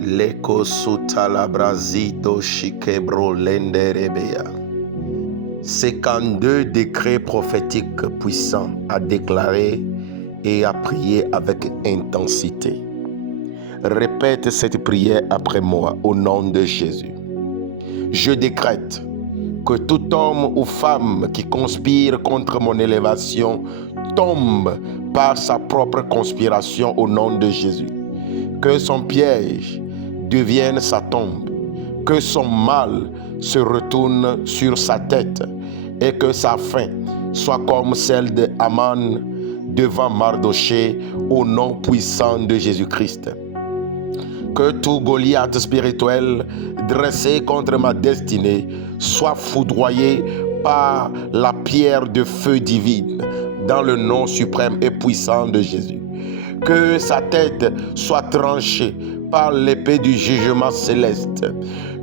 Leko sutala brazito shikebro lenderebea. 52 décrets prophétiques puissants à déclarer et à prier avec intensité. Répète cette prière après moi au nom de Jésus. Je décrète que tout homme ou femme qui conspire contre mon élévation tombe par sa propre conspiration au nom de Jésus. Que son piège devienne sa tombe, que son mal se retourne sur sa tête et que sa fin soit comme celle de Haman devant Mardoché au nom puissant de Jésus-Christ. Que tout Goliath spirituel dressé contre ma destinée soit foudroyé par la pierre de feu divine dans le nom suprême et puissant de Jésus. Que sa tête soit tranchée par l'épée du jugement céleste.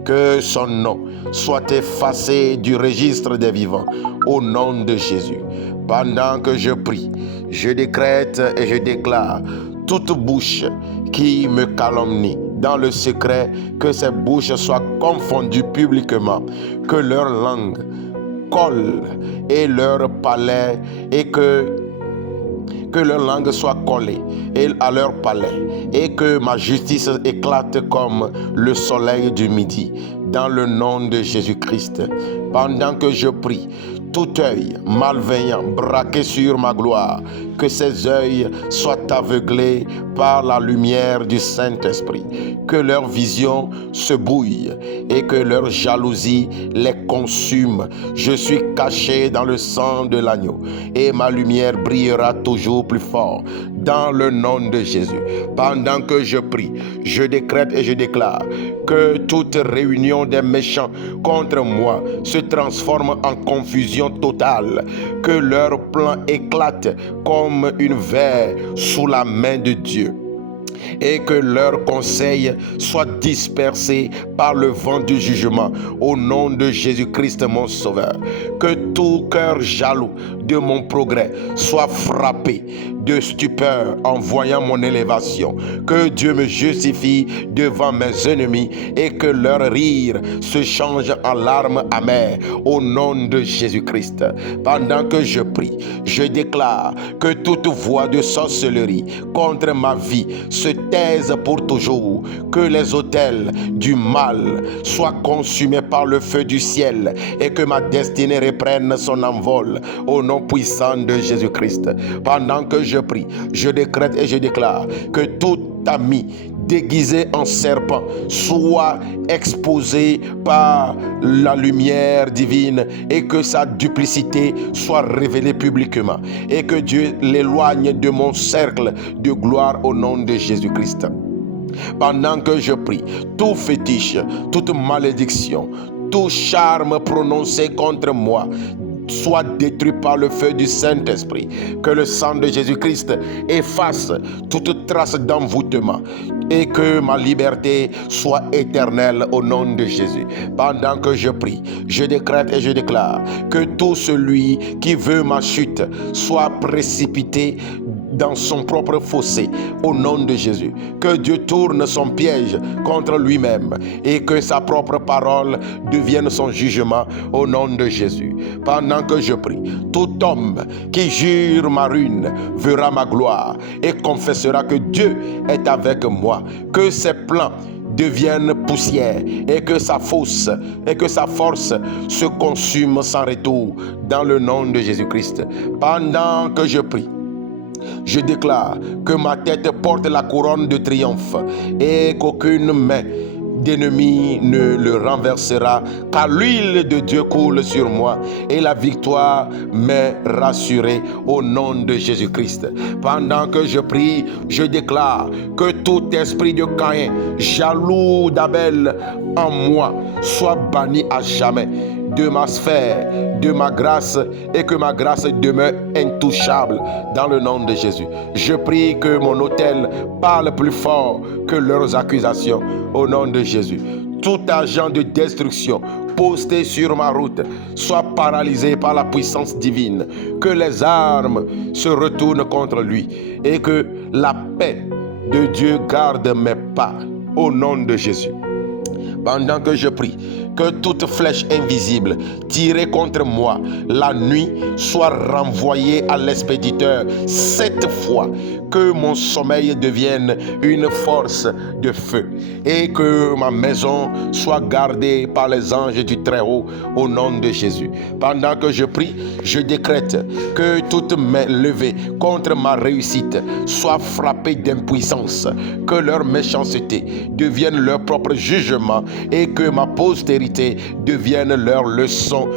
Que son nom soit effacé du registre des vivants au nom de Jésus. Pendant que je prie, je décrète et je déclare toute bouche qui me calomnie dans le secret, que ces bouches soient confondues publiquement, que leur langue colle et leur palais et que leur langue soit collée à leur palais et que ma justice éclate comme le soleil du midi dans le nom de Jésus-Christ. Pendant que je prie, tout œil malveillant braqué sur ma gloire, que ces œils soient aveuglés par la lumière du Saint-Esprit, que leur vision se bouille et que leur jalousie les consume. Je suis caché dans le sang de l'agneau et ma lumière brillera toujours plus fort dans le nom de Jésus. Pendant que je prie, je décrète et je déclare que toute réunion des méchants contre moi se transforme en confusion totale, que leur plan éclate comme une verre sous la main de Dieu, et que leurs conseils soient dispersés par le vent du jugement au nom de Jésus-Christ mon Sauveur. Que tout cœur jaloux de mon progrès soit frappé de stupeur en voyant mon élévation. Que Dieu me justifie devant mes ennemis et que leur rire se change en larmes amères au nom de Jésus-Christ. Pendant que je prie, je déclare que toute voix de sorcellerie contre ma vie se taise pour toujours, que les autels du mal soient consumés par le feu du ciel et que ma destinée reprenne son envol au nom puissant de Jésus-Christ. Pendant que je prie, je décrète et je déclare que tout ami déguisé en serpent soit exposé par la lumière divine et que sa duplicité soit révélée publiquement et que Dieu l'éloigne de mon cercle de gloire au nom de Jésus-Christ. Pendant que je prie, tout fétiche, toute malédiction, tout charme prononcé contre moi soit détruit par le feu du Saint-Esprit. Que le sang de Jésus-Christ efface toute trace d'envoûtement et que ma liberté soit éternelle au nom de Jésus. Pendant que je prie, je décrète et je déclare que tout celui qui veut ma chute soit précipité dans son propre fossé au nom de Jésus. Que Dieu tourne son piège contre lui-même et que sa propre parole devienne son jugement au nom de Jésus. Pendant que je prie, tout homme qui jure ma ruine verra ma gloire et confessera que Dieu est avec moi, que ses plans deviennent poussière et que sa force se consume sans retour dans le nom de Jésus-Christ. Pendant que je prie, je déclare que ma tête porte la couronne de triomphe et qu'aucune main d'ennemi ne le renversera, car l'huile de Dieu coule sur moi et la victoire m'est rassurée au nom de Jésus-Christ. Pendant que je prie, je déclare que tout esprit de Caïn, jaloux d'Abel en moi, soit banni à jamais de ma sphère, de ma grâce, et que ma grâce demeure intouchable dans le nom de Jésus. Je prie que mon autel parle plus fort que leurs accusations au nom de Jésus. Tout agent de destruction posté sur ma route soit paralysé par la puissance divine, que les armes se retournent contre lui et que la paix de Dieu garde mes pas au nom de Jésus. Pendant que je prie, que toute flèche invisible tirée contre moi la nuit soit renvoyée à l'expéditeur 7 fois, que mon sommeil devienne une force de feu et que ma maison soit gardée par les anges du Très-Haut au nom de Jésus. Pendant que je prie, je décrète que toute main levée contre ma réussite soit frappée d'impuissance, que leur méchanceté devienne leur propre jugement et que ma postérité devienne leur leçon,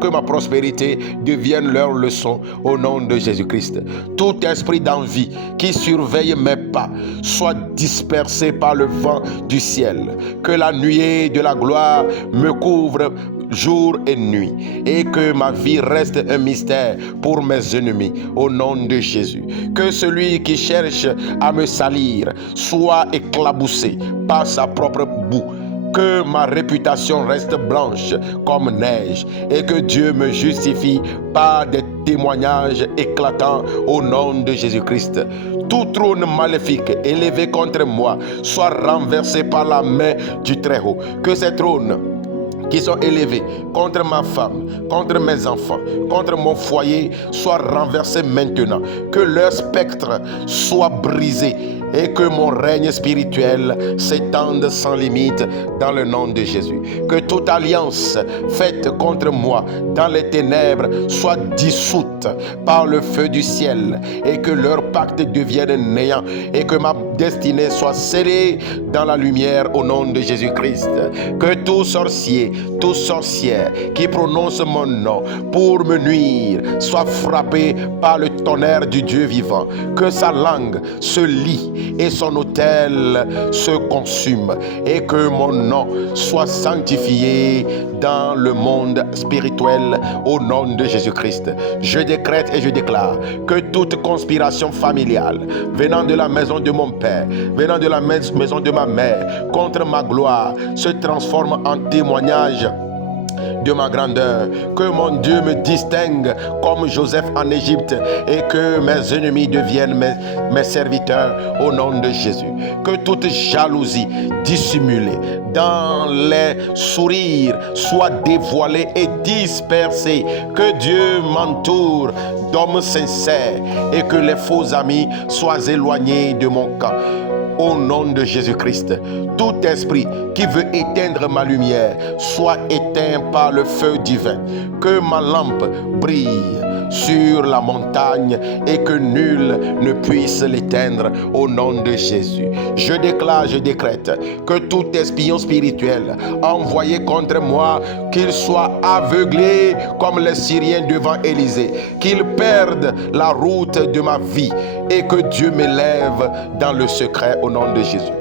que ma prospérité devienne leur leçon au nom de Jésus-Christ. Tout esprit d'envie qui surveille mes pas soit dispersé par le vent du ciel, que la nuée de la gloire me couvre jour et nuit, et que ma vie reste un mystère pour mes ennemis au nom de Jésus. Que celui qui cherche à me salir soit éclaboussé par sa propre boue. Que ma réputation reste blanche comme neige et que Dieu me justifie par des témoignages éclatants au nom de Jésus-Christ. Tout trône maléfique élevé contre moi soit renversé par la main du Très-Haut. Que ces trônes qui sont élevés contre ma femme, contre mes enfants, contre mon foyer, soient renversés maintenant. Que leur spectre soit brisé et que mon règne spirituel s'étende sans limite dans le nom de Jésus. Que toute alliance faite contre moi dans les ténèbres soit dissoute par le feu du ciel et que leur pacte devienne néant et que ma destinée soit scellée dans la lumière au nom de Jésus-Christ. Que tout sorcier, toute sorcière qui prononce mon nom pour me nuire soit frappé par le tonnerre du Dieu vivant. Que sa langue se lie et son autel se consume et que mon nom soit sanctifié dans le monde spirituel au nom de Jésus-Christ. Je décrète et je déclare que toute conspiration familiale venant de la maison de mon père, venant de la maison de ma mère contre ma gloire se transforme en témoignage de ma grandeur. Que mon Dieu me distingue comme Joseph en Égypte et que mes ennemis deviennent mes serviteurs au nom de Jésus. Que toute jalousie dissimulée dans les sourires soit dévoilée et dispersée. Que Dieu m'entoure d'hommes sincères et que les faux amis soient éloignés de mon camp. Au nom de Jésus-Christ, tout esprit qui veut éteindre ma lumière soit éteint par le feu divin. Que ma lampe brille sur la montagne et que nul ne puisse l'éteindre au nom de Jésus. Je déclare, je décrète que tout espion spirituel envoyé contre moi, qu'il soit aveuglé comme les Syriens devant Élysée, qu'il perde la route de ma vie et que Dieu m'élève dans le secret au nom de Jésus.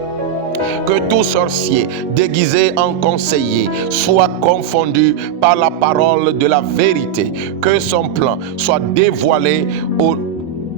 Que tout sorcier déguisé en conseiller soit confondu par la parole de la vérité. Que son plan soit dévoilé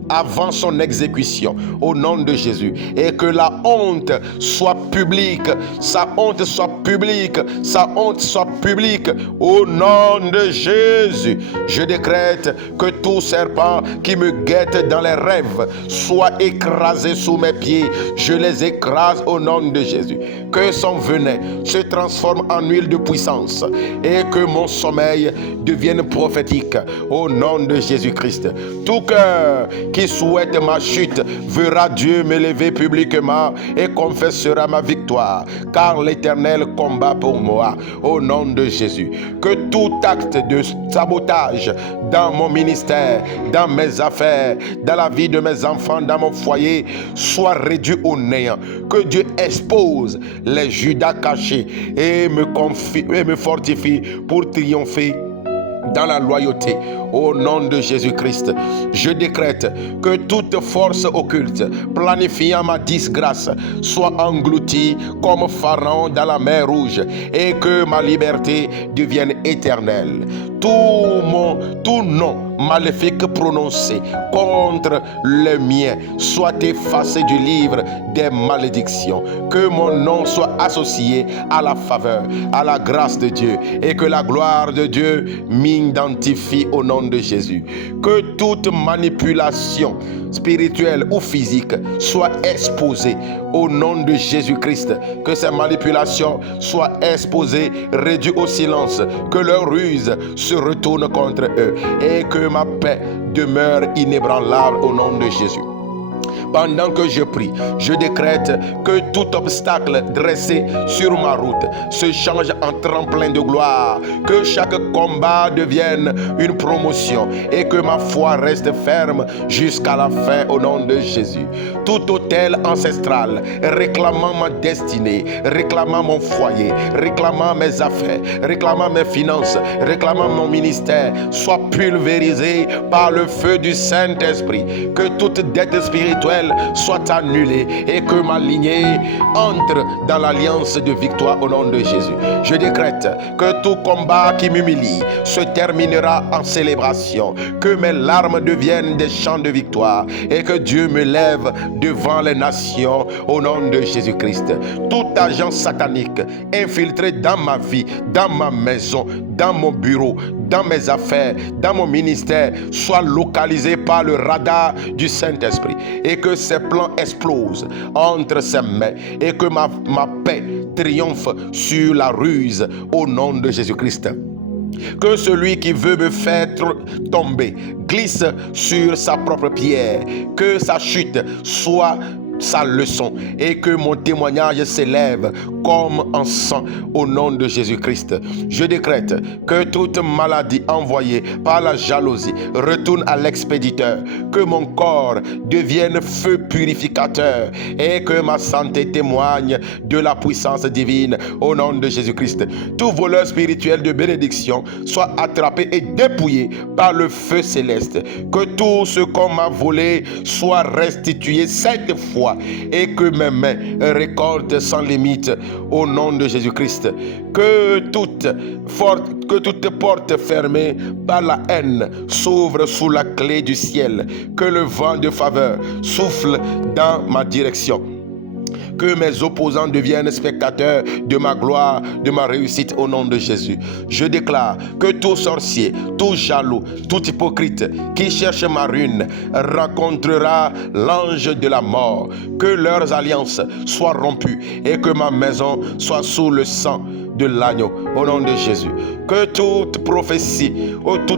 avant son exécution au nom de Jésus et que la honte soit publique, sa honte soit publique, sa honte soit publique au nom de Jésus. Je décrète que tout serpent qui me guette dans les rêves soit écrasé sous mes pieds. Je les écrase au nom de Jésus. Que son venin se transforme en huile de puissance et que mon sommeil devienne prophétique au nom de Jésus-Christ. Tout cœur qui souhaite ma chute verra Dieu m'élever publiquement et confessera ma victoire, car l'Éternel combat pour moi au nom de Jésus. Que tout acte de sabotage dans mon ministère, dans mes affaires, dans la vie de mes enfants, dans mon foyer, soit réduit au néant. Que Dieu expose les Judas cachés et me fortifie pour triompher dans la loyauté au nom de Jésus-Christ. Je décrète que toute force occulte planifiant ma disgrâce soit engloutie comme Pharaon dans la mer Rouge et que ma liberté devienne éternelle. Tout nom maléfique prononcé contre le mien soit effacé du livre des malédictions. Que mon nom soit associé à la faveur, à la grâce de Dieu et que la gloire de Dieu m'identifie au nom de Jésus. Que toute manipulation spirituelle ou physique soit exposée au nom de Jésus-Christ. Que ces manipulations soient exposées, réduites au silence, que leurs ruses se retournent contre eux et que ma paix demeure inébranlable au nom de Jésus. Pendant que je prie, je décrète que tout obstacle dressé sur ma route se change en tremplin de gloire, que chaque combat devienne une promotion et que ma foi reste ferme jusqu'à la fin au nom de Jésus. Tout autel ancestral réclamant ma destinée, réclamant mon foyer, réclamant mes affaires, réclamant mes finances, réclamant mon ministère, soit pulvérisé par le feu du Saint-Esprit. Que toute dette spirituelle soit annulée et que ma lignée entre dans l'alliance de victoire au nom de Jésus. Je décrète que tout combat qui m'humilie se terminera en célébration, que mes larmes deviennent des chants de victoire et que Dieu me lève devant les nations au nom de Jésus-Christ. Tout agent satanique infiltré dans ma vie, dans ma maison, dans mon bureau, dans mes affaires, dans mon ministère, soit localisé par le radar du Saint-Esprit et que ses plans explosent entre ses mains et que ma paix triomphe sur la ruse au nom de Jésus-Christ. Que celui qui veut me faire tomber glisse sur sa propre pierre, que sa chute soit sa leçon et que mon témoignage s'élève comme en sang au nom de Jésus-Christ. Je décrète que toute maladie envoyée par la jalousie retourne à l'expéditeur, que mon corps devienne feu purificateur et que ma santé témoigne de la puissance divine au nom de Jésus-Christ. Tout voleur spirituel de bénédiction soit attrapé et dépouillé par le feu céleste. Que tout ce qu'on m'a volé soit restitué cette fois et que mes mains récoltent sans limite au nom de Jésus-Christ. Que toute porte fermée par la haine s'ouvre sous la clé du ciel. Que le vent de faveur souffle dans ma direction. Que mes opposants deviennent spectateurs de ma gloire, de ma réussite au nom de Jésus. Je déclare que tout sorcier, tout jaloux, tout hypocrite qui cherche ma ruine rencontrera l'ange de la mort. Que leurs alliances soient rompues et que ma maison soit sous le sang de l'agneau au nom de Jésus. Que toute prophétie ou tout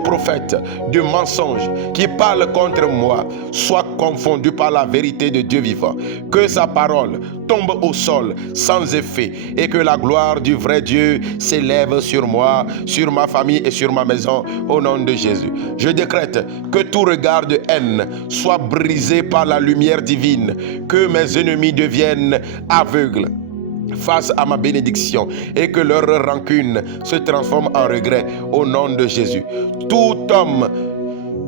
prophète de mensonge qui parle contre moi soit confondu par la vérité de Dieu vivant. Que sa parole tombe au sol sans effet et que la gloire du vrai Dieu s'élève sur moi, sur ma famille et sur ma maison au nom de Jésus. Je décrète que tout regard de haine soit brisé par la lumière divine, que mes ennemis deviennent aveugles face à ma bénédiction et que leur rancune se transforme en regret au nom de Jésus. Tout homme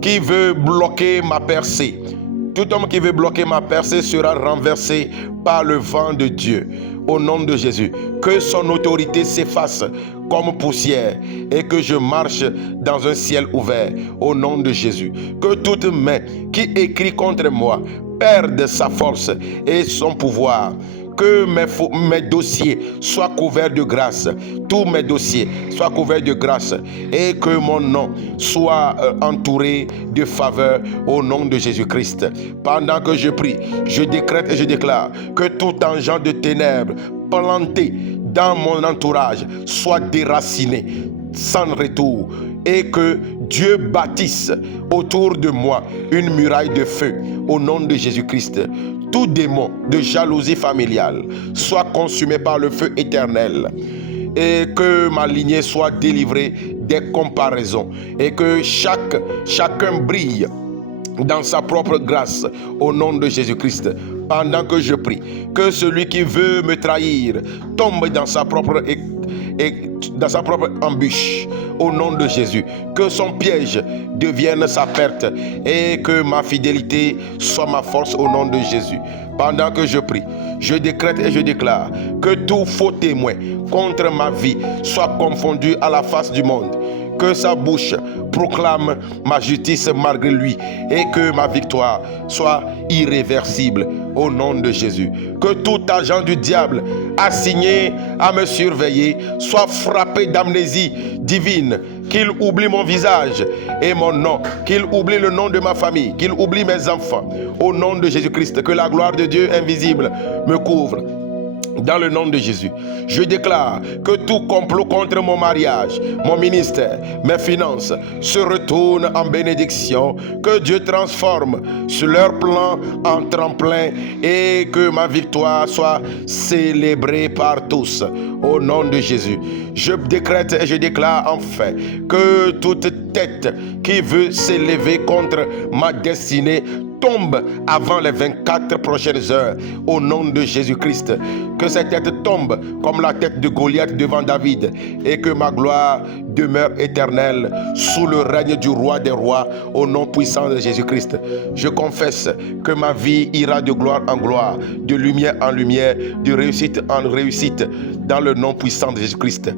qui veut bloquer ma percée, sera renversé par le vent de Dieu au nom de Jésus. Que son autorité s'efface comme poussière et que je marche dans un ciel ouvert au nom de Jésus. Que toute main qui écrit contre moi perde sa force et son pouvoir. Que mes dossiers soient couverts de grâce, tous mes dossiers soient couverts de grâce et que mon nom soit entouré de faveur au nom de Jésus-Christ. Pendant que je prie, je décrète et je déclare que tout agent de ténèbres planté dans mon entourage soit déraciné sans retour et que Dieu bâtisse autour de moi une muraille de feu au nom de Jésus-Christ. Tout démon de jalousie familiale soit consumé par le feu éternel et que ma lignée soit délivrée des comparaisons et que chacun brille dans sa propre grâce au nom de Jésus-Christ. Pendant que je prie, que celui qui veut me trahir tombe dans sa propre embûche au nom de Jésus. Que son piège devienne sa perte et que ma fidélité soit ma force au nom de Jésus. Pendant que je prie, je décrète et je déclare que tout faux témoin contre ma vie soit confondu à la face du monde. que sa bouche proclame ma justice malgré lui et que ma victoire soit irréversible au nom de Jésus. Que tout agent du diable assigné à me surveiller soit frappé d'amnésie divine, qu'il oublie mon visage et mon nom, qu'il oublie le nom de ma famille, qu'il oublie mes enfants. Au nom de Jésus-Christ, que la gloire de Dieu invisible me couvre. Dans le nom de Jésus, je déclare que tout complot contre mon mariage, mon ministère, mes finances se retourne en bénédiction, que Dieu transforme sur leur plan en tremplin et que ma victoire soit célébrée par tous. Au nom de Jésus, je décrète et je déclare enfin que toute tête qui veut s'élever contre ma destinée tombe avant les 24 prochaines heures au nom de Jésus-Christ. Que cette tête tombe comme la tête de Goliath devant David et que ma gloire demeure éternelle sous le règne du roi des rois au nom puissant de Jésus-Christ. Je confesse que ma vie ira de gloire en gloire, de lumière en lumière, de réussite en réussite dans le nom puissant de Jésus-Christ.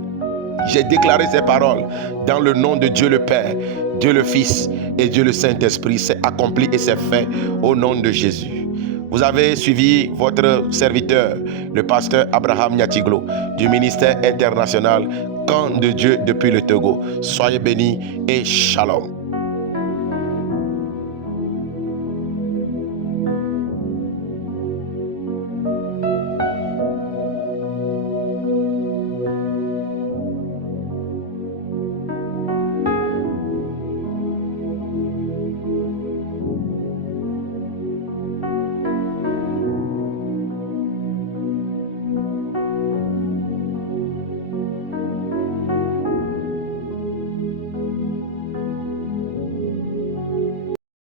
J'ai déclaré ces paroles dans le nom de Dieu le Père, Dieu le Fils et Dieu le Saint-Esprit. C'est accompli et c'est fait au nom de Jésus. Vous avez suivi votre serviteur, le pasteur Abraham Nyatiglo, du ministère international Camp de Dieu depuis le Togo. Soyez bénis et shalom.